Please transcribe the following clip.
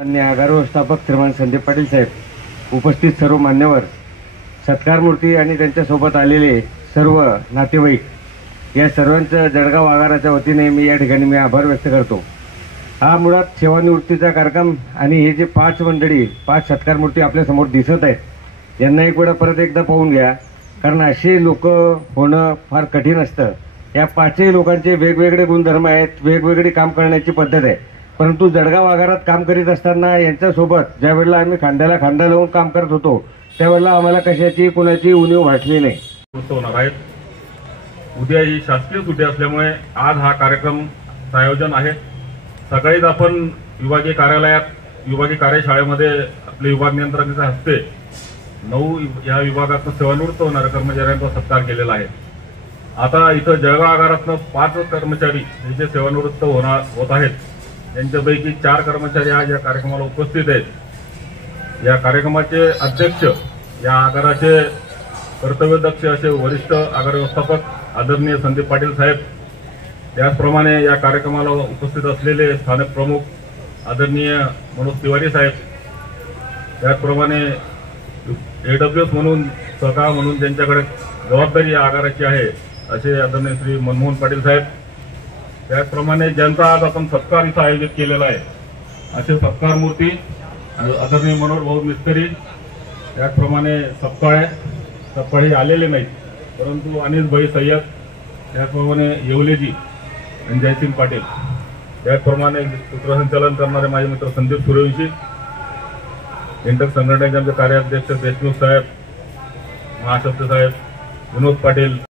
माननीय आगार व्यवस्थापक श्रीमान संदीप पाटील साहेब, उपस्थित सर्व मान्यवर, सत्कार मूर्ती आणि त्यांच्यासोबत आलेले सर्व नातेवाईक, या सर्वांचं जळगाव आगाराच्या वतीने मी या ठिकाणी आभार व्यक्त करतो। हा मुळात सेवानिवृत्तीचा कार्यक्रम आणि हे जे 5 मंडळी 5 सत्कार मूर्ती आपल्या समोर दिसत आहेत, यांना एक वेळा परत एकदा पाहून घ्या, कारण असे लोक होणं फार कठीण असतं। या 5ही लोकांचे वेगवेगळे गुणधर्म आहेत, वेगवेगळी काम करण्याची पद्धत आहे, परंतु जळगाव आगारात काम करीत असताना यांच्यासोबत ज्या वेळेला आम्ही खांद्याला खांदा लावून काम करत होतो, त्यावेळेला आम्हाला कशाची कुणाची उणीव भासली नाही। होणार आहेत। उद्या ही शासकीय सुट्टी असल्यामुळे आज हा कार्यक्रमाचं आयोजन आहे। सकाळीच आपण विभागीय कार्यालयात विभागीय कार्यशाळेमध्ये आपले विभाग नियंत्रकांच्या हस्ते 9 या विभागातून सेवानिवृत्त होणाऱ्या कर्मचाऱ्यांचा सत्कार केलेला आहे। आता इथं जळगाव आगारातून 5 कर्मचारी जे सेवानिवृत्त होत आहेत, त्यांच्यापैकी 4 कर्मचारी आज या कार्यक्रमाला उपस्थित आहेत। या कार्यक्रमाचे अध्यक्ष, या आगाराचे कर्तव्यदक्ष असे वरिष्ठ आगार व्यवस्थापक आदरणीय संदीप पाटील साहेब, त्याचप्रमाणे या कार्यक्रमाला उपस्थित असलेले स्थानिक प्रमुख आदरणीय मनोज तिवारी साहेब, त्याचप्रमाणे एडब्ल्यूएस म्हणून सहकार म्हणून ज्यांच्याकडे जबाबदारी या आगाराची आहे असे आदरणीय श्री मनमोहन पाटील साहेब, त्याचप्रमाणे ज्यांचा आज आपण सत्कार इथं आयोजित केलेला आहे असे सत्कार मूर्ती आदरणीय मनोहर भाऊ मिस्त्री, त्याचप्रमाणे सप्ताहे आलेले नाहीत, परंतु अनिस भाई सय्यद, त्याचप्रमाणे येवलेजी आणि जयसिंग पाटील, त्याचप्रमाणे सूत्रसंचालन करणारे माझे मित्र संदीप सूर्यवंशी, इंटक संघटनेचे आमचे कार्याध्यक्ष देशमुख साहेब, महाशब्द साहेब, विनोद पाटील।